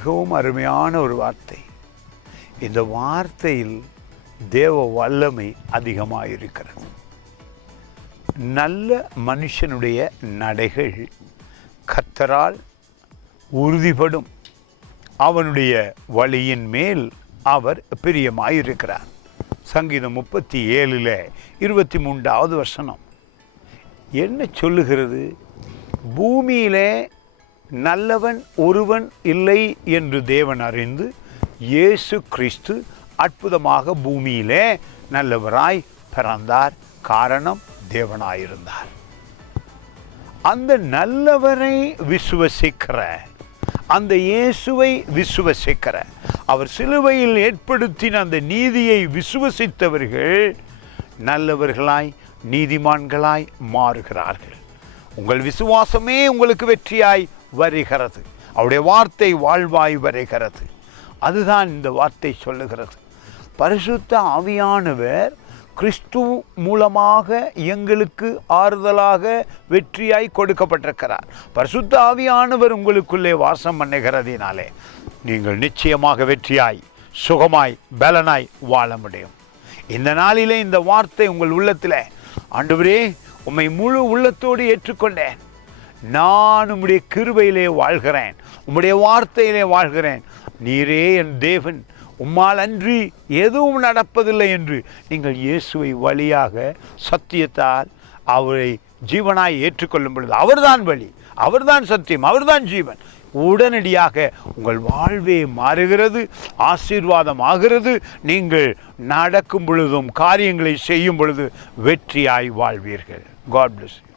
மிகவும் அருமையான ஒரு வார்த்தை. இந்த வார்த்தையில் தேவ வல்லமை அதிகமாக இருக்கிறது. நல்ல மனுஷனுடைய நடைகள் கர்த்தரால் உறுதிப்படும், அவனுடைய வழியின் மேல் அவர் பிரியமாயிருக்கிறார். சங்கீதம் 37:23 வசனம் என்ன சொல்லுகிறது? பூமியிலே நல்லவன் ஒருவன் இல்லை என்று தேவன் அறிந்து இயேசு கிறிஸ்து அற்புதமாக பூமியிலே நல்லவராய் பிறந்தார். காரணம், தேவனாயிருந்தார். அந்த நல்லவரை விசுவசிக்கிற, அந்த இயேசுவை விசுவசிக்கிற, அவர் சிலுவையில் ஏற்படுத்தின அந்த நீதியை விசுவசித்தவர்கள் நல்லவர்களாய் நீதிமான்களாய் மாறுகிறார்கள். உங்கள் விசுவாசமே உங்களுக்கு வெற்றியாய் வருகிறது. அவருடைய வார்த்தை வாழ்வாய் வருகிறது. அதுதான் இந்த வார்த்தை சொல்லுகிறது. பரிசுத்த ஆவியானவர் கிறிஸ்து மூலமாக எங்களுக்கு ஆறுதலாக வெற்றியாய் கொடுக்கப்பட்டிருக்கிறார். பரிசுத்த ஆவியானவர் உங்களுக்குள்ளே வாசம் பண்ணுகிறதினாலே நீங்கள் நிச்சயமாக வெற்றியாய் சுகமாய் பலனாய் வாழ முடியும். இந்த நாளிலே இந்த வார்த்தை உங்கள் உள்ளத்தில், ஆண்டவரே உம்மை முழு உள்ளத்தோடு ஏற்றுக்கொண்டேன், நான் உம்முடைய கிருபையிலே வாழ்கிறேன், உம்முடைய வார்த்தையிலே வாழ்கிறேன், நீரே என் தேவன், உம்மால் அன்றி எதுவும் நடப்பதில்லை என்று நீங்கள் இயேசுவை வழியாக சத்தியத்தால் அவரை ஜீவனாய் ஏற்றுக்கொள்ளும் பொழுது, அவர்தான் வழி, அவர்தான் சத்தியம், அவர்தான் ஜீவன், உடனடியாக உங்கள் வாழ்வே மாறுகிறது, ஆசீர்வாதம் ஆகிறது. நீங்கள் நடக்கும் பொழுதும் காரியங்களை செய்யும் பொழுது வெற்றியாய் வாழ்வீர்கள். God bless you.